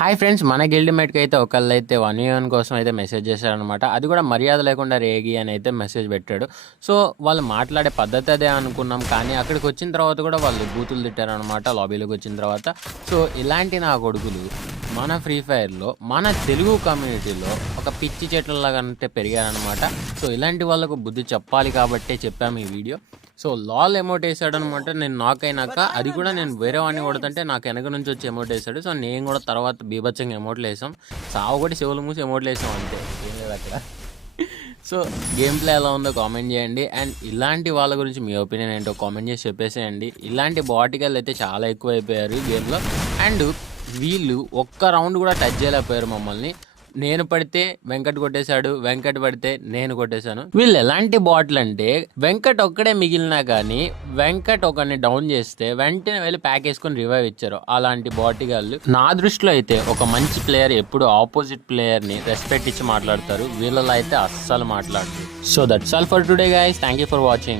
Hi friends, మన guild మేట్కి అయితే ఒకళ్ళైతే 1v1 కోసం అయితే మెసేజ్ చేశారనమాట. అది కూడా మర్యాద లేకుండా రేగి అని అయితే మెసేజ్ పెట్టాడు. సో వాళ్ళు మాట్లాడే పద్ధతి అదే అనుకున్నాం, కానీ అక్కడికి వచ్చిన తర్వాత కూడా వాళ్ళు బూతులు తిట్టారనమాట లాబీలోకి వచ్చిన తర్వాత. సో ఇలాంటి నా కొడుకులు మన ఫ్రీ ఫైర్లో మన తెలుగు కమ్యూనిటీలో ఒక పిచ్చి చెట్లలాగా అంటే పెరిగారనమాట. సో ఇలాంటి వాళ్ళకు బుద్ధి చెప్పాలి కాబట్టే చెప్పాము ఈ వీడియో. సో లాల్ ఎమోట్ వేసాడు అనమాట. నేను నాక్ అయినాక అది కూడా నేను వేరే వాడిని కొడుతుంటే నాకు వెనక నుంచి వచ్చి ఎమోట్ వేసాడు. సో నేను కూడా తర్వాత బీభత్సంగా ఎమోట్లు వేసాం. సావు కూడా చెవులు మూసి ఎమోట్లు వేసాం అంతే, ఏం లేదు అక్కడ. సో గేమ్ ప్లే ఎలా ఉందో కామెంట్ చేయండి. అండ్ ఇలాంటి వాళ్ళ గురించి మీ ఒపీనియన్ ఏంటో కామెంట్ చేసి చెప్పేసేయండి. ఇలాంటి బాటికల్ అయితే చాలా ఎక్కువ అయిపోయారు ఈ గేమ్లో. అండ్ వీళ్ళు ఒక్క రౌండ్ కూడా టచ్ చేయలేకపోయారు మమ్మల్ని. నేను పడితే వెంకట్ కొట్టేశాడు, వెంకట్ పడితే నేను కొట్టేశాను. వీళ్ళు ఎలాంటి బాటిల్ అంటే వెంకట్ ఒక్కడే మిగిలినా కానీ వెంకట్ ఒకరిని డౌన్ చేస్తే వెంటనే వెళ్ళి ప్యాక్ వేసుకొని రివైవ్ ఇచ్చారు. అలాంటి బాటిగాళ్ళు నా దృష్టిలో అయితే ఒక మంచి ప్లేయర్ ఎప్పుడు ఆపోజిట్ ప్లేయర్ ని రెస్పెక్ట్ ఇచ్చి మాట్లాడతారు. వీళ్ళలో అయితే అస్సలు మాట్లాడరు. So that's all for today guys. Thank you for watching.